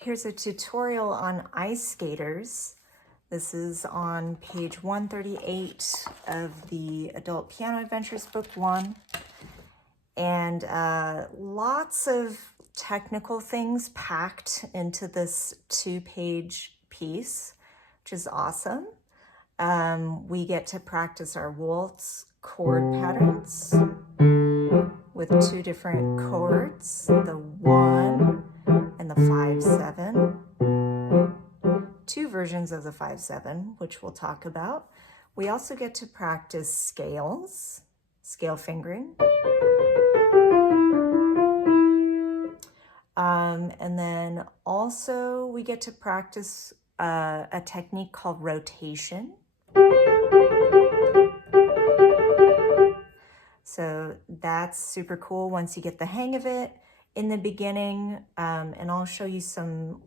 Here's a tutorial on ice skaters. This is on page 138 of the Adult Piano Adventures Book 1. And lots of technical things packed into this 2-page piece, which is awesome. We get to practice our waltz chord patterns with 2 different chords, the 1 and the 5/7. 2 versions of the 5/7, which we'll talk about. We also get to practice scales, scale fingering. And then also we get to practice a technique called rotation. So that's super cool once you get the hang of it. In the beginning, and I'll show you some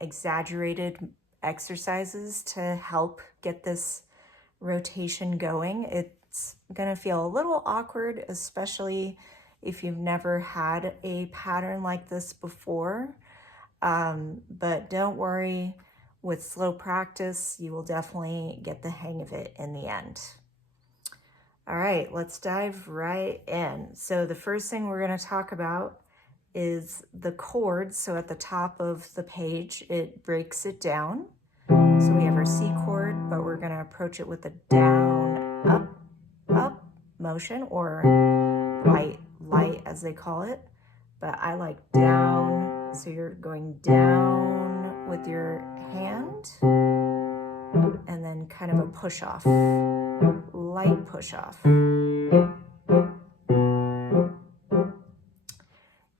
exaggerated exercises to help get this rotation going. It's gonna feel a little awkward, especially if you've never had a pattern like this before. But don't worry, with slow practice, you will definitely get the hang of it in the end. All right, let's dive right in. So the first thing we're gonna talk about is the chords. So at the top of the page, it breaks it down. So we have our C chord, but we're gonna approach it with a down, up, up motion, or light as they call it. But I like down, so you're going down with your hand, and then kind of a push off, light push off.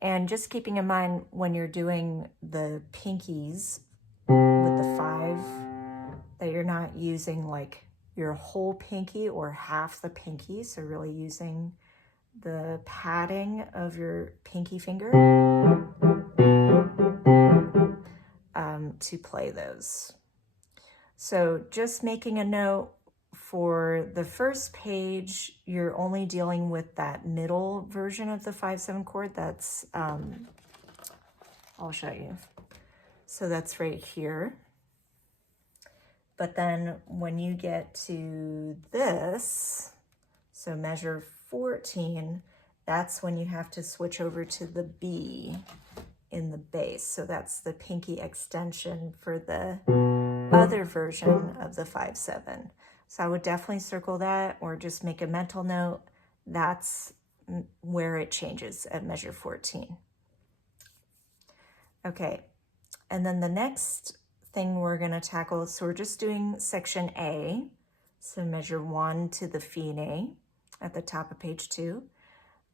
And just keeping in mind when you're doing the pinkies with the 5, that you're not using like your whole pinky or half the pinky. So really using the padding of your pinky finger to play those. So just making a note, for the first page, you're only dealing with that middle version of the 5/7 chord. That's, I'll show you. So that's right here. But then when you get to this, so measure 14, that's when you have to switch over to the B in the bass. So that's the pinky extension for the other version of the 5/7. So I would definitely circle that, or just make a mental note. That's where it changes at measure 14. Okay, and then the next thing we're gonna tackle, so we're just doing section A. So measure 1 to the fine at the top of page 2.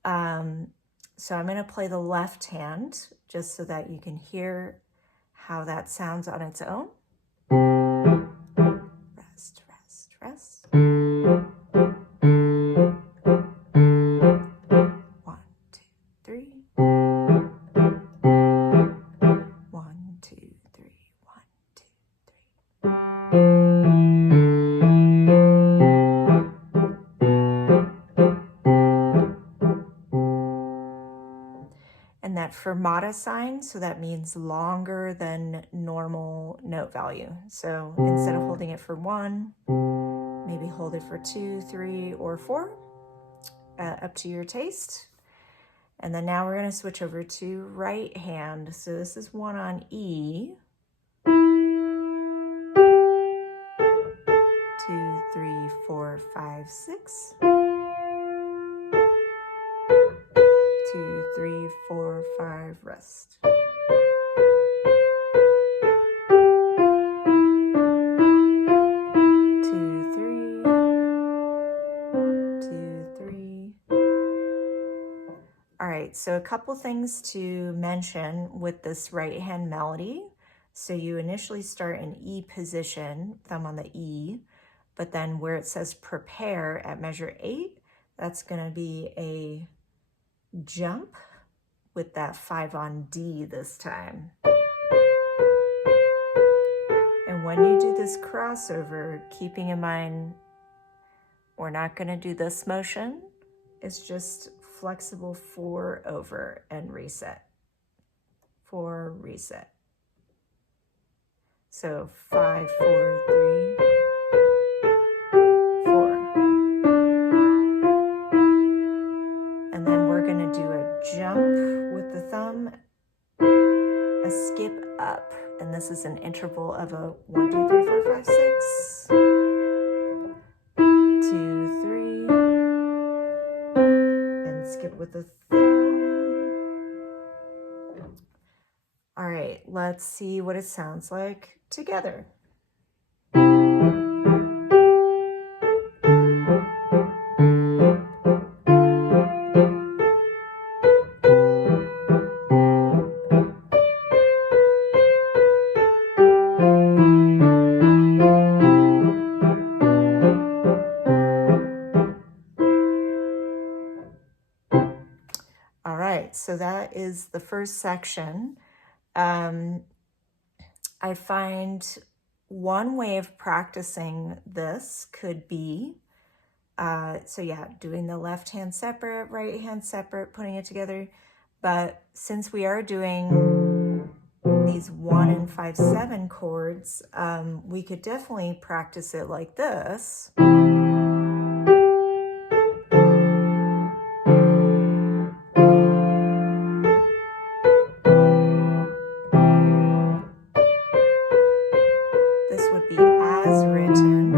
So I'm gonna play the left hand just so that you can hear how that sounds on its own. Rest, rest, rest. 1, 2, 3. 1, 2, 3, 1, 2, 3. And that fermata sign, so that means longer than normal note value. So instead of holding it for 1, maybe hold it for 2, 3, or 4, up to your taste. And then now we're going to switch over to right hand. So this is 1 on E. 2, 3, 4, 5, 6. 2, 3, 4, 5, rest. 2, 3. 2, 3. All right, so a couple things to mention with this right hand melody. So you initially start in E position, thumb on the E, but then where it says prepare at measure 8, that's gonna be a jump with that 5 on D this time. And when you do this crossover, keeping in mind, we're not gonna do this motion. It's just flexible 4 over and reset. 4, reset. So 5, 4, 3, 4. And then we're going to do a jump with the thumb, a skip up. And this is an interval of a 1, 2, 3, 4, 5, 6. 2, 3. And skip with the thumb. All right, let's see what it sounds like together. All right, so that is the first section. I find one way of practicing this could be, doing the left hand separate, right hand separate, putting it together. But since we are doing these 1 and 5, 7 chords, we could definitely practice it like this. This would be as written.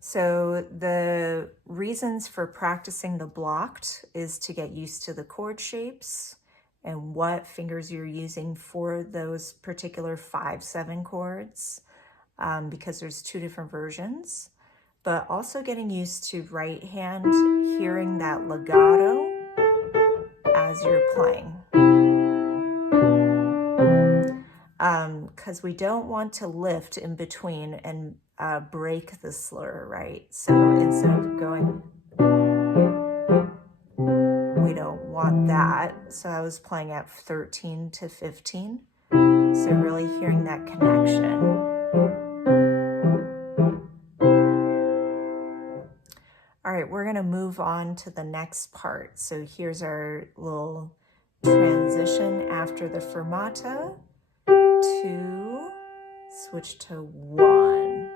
So the reasons for practicing the blocked is to get used to the chord shapes and what fingers you're using for those particular 5, 7 chords, because there's 2 different versions, but also getting used to right hand, hearing that legato as you're playing. Because we don't want to lift in between and break the slur, right? So instead of going, we don't want that. So I was playing at 13 to 15. So really hearing that connection. All right, we're gonna move on to the next part. So here's our little transition after the fermata. 2, switch to 1.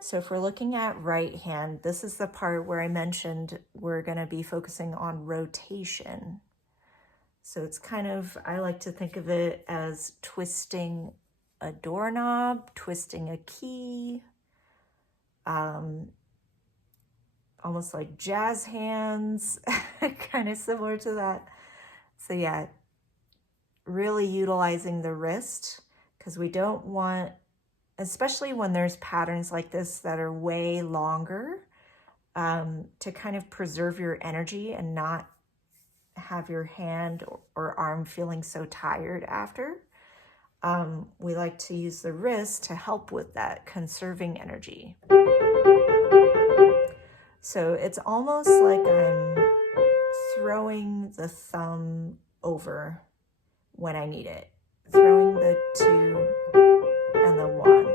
So if we're looking at right hand, this is the part where I mentioned we're going to be focusing on rotation. So it's kind of, I like to think of it as twisting a doorknob, twisting a key, almost like jazz hands, kind of similar to that. So yeah, really utilizing the wrist, because we don't want, especially when there's patterns like this that are way longer, to kind of preserve your energy and not have your hand or arm feeling so tired after. We like to use the wrist to help with that, conserving energy. So it's almost like I'm throwing the thumb over when I need it, throwing the 2 and the 1.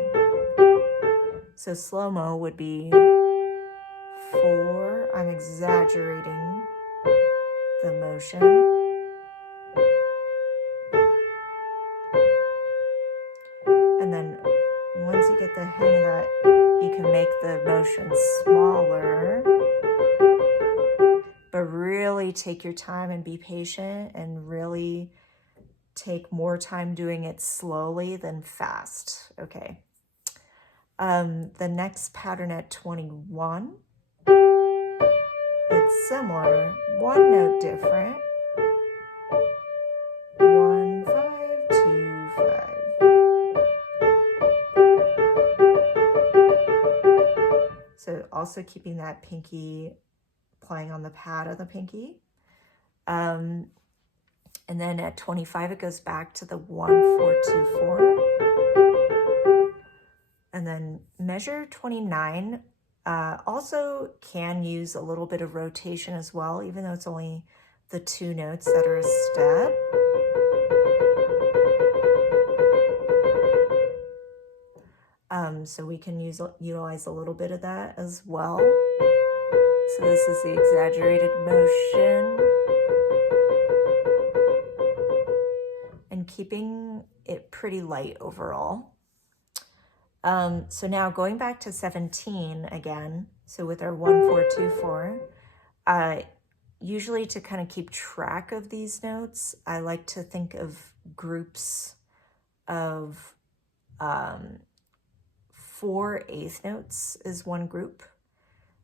So slow-mo would be 4. I'm exaggerating the motion. And then once you get the hang of that, you can make the motion smaller, but really take your time and be patient and really take more time doing it slowly than fast. Okay. The next pattern at 21, it's similar, 1 note different. 1, 5, 2, 5. So also keeping that pinky playing on the pad of the pinky. And then at 25, it goes back to the 1, 4, 2, 4. And then measure 29 also can use a little bit of rotation as well, even though it's only the 2 notes that are a step. So we can utilize a little bit of that as well. So this is the exaggerated motion. keeping it pretty light overall. So now going back to 17 again, so with our 1, 4, 2, 4, usually to kind of keep track of these notes, I like to think of groups of 4 eighth notes is one group.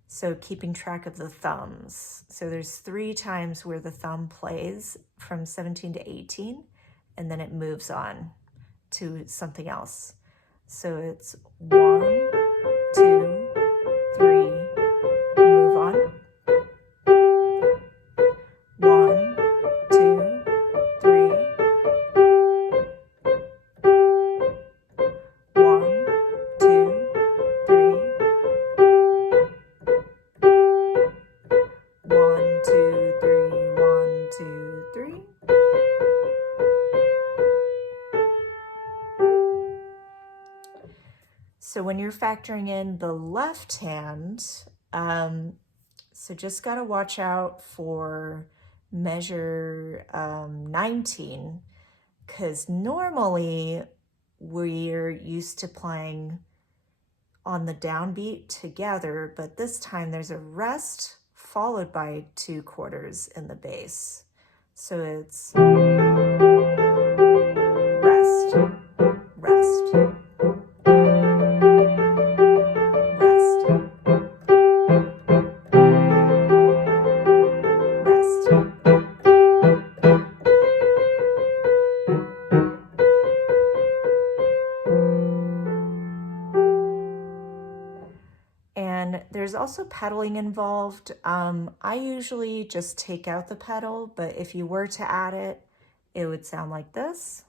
So keeping track of the thumbs. So there's 3 times where the thumb plays from 17 to 18, and then it moves on to something else. So it's 1, 2, 3, move on. 1, 2, 3. 1, 2, 3. 1, 2, 3, 1, 2, 3. So when you're factoring in the left hand, so just got to watch out for measure 19, because normally we're used to playing on the downbeat together, but this time there's a rest followed by 2 quarters in the bass. So it's rest, rest, rest, rest. And there's also pedaling involved. I usually just take out the pedal, but if you were to add it, it would sound like this.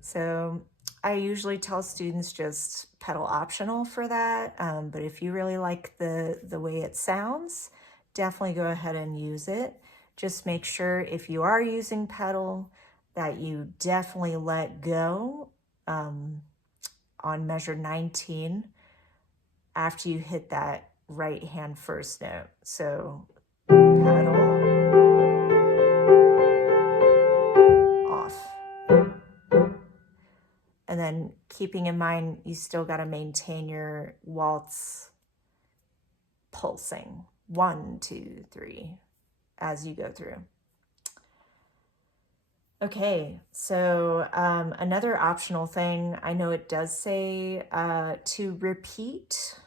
So I usually tell students just pedal optional for that, but if you really like the way it sounds, definitely go ahead and use it. Just make sure if you are using pedal that you definitely let go on measure 19 after you hit that right hand first note. So pedal off. And then keeping in mind, you still got to maintain your waltz pulsing. 1, 2, 3 as you go through. Okay, so another optional thing, I know it does say to repeat.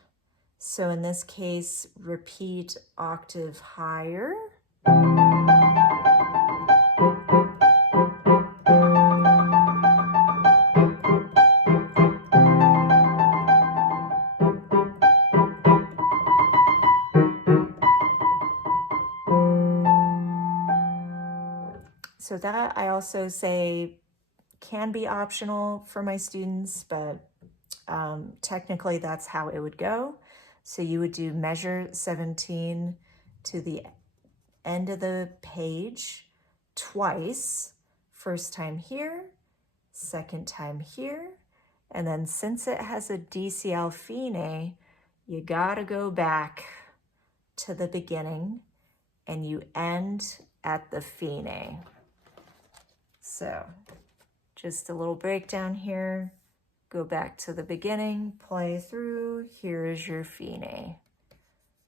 So in this case, repeat octave higher. So that I also say can be optional for my students, but technically that's how it would go. So you would do measure 17 to the end of the page twice. First time here, second time here. And then since it has a DCL fine, you gotta go back to the beginning and you end at the fine. So just a little breakdown here. Go back to the beginning, play through. Here is your fine,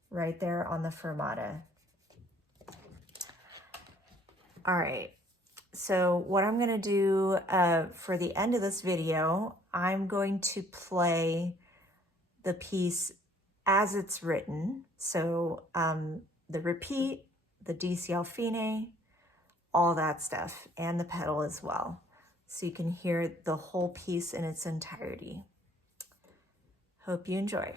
right there on the fermata. All right, so what I'm gonna do for the end of this video, I'm going to play the piece as it's written. So the repeat, the DCL fine, all that stuff, and the pedal as well. So you can hear the whole piece in its entirety. Hope you enjoy.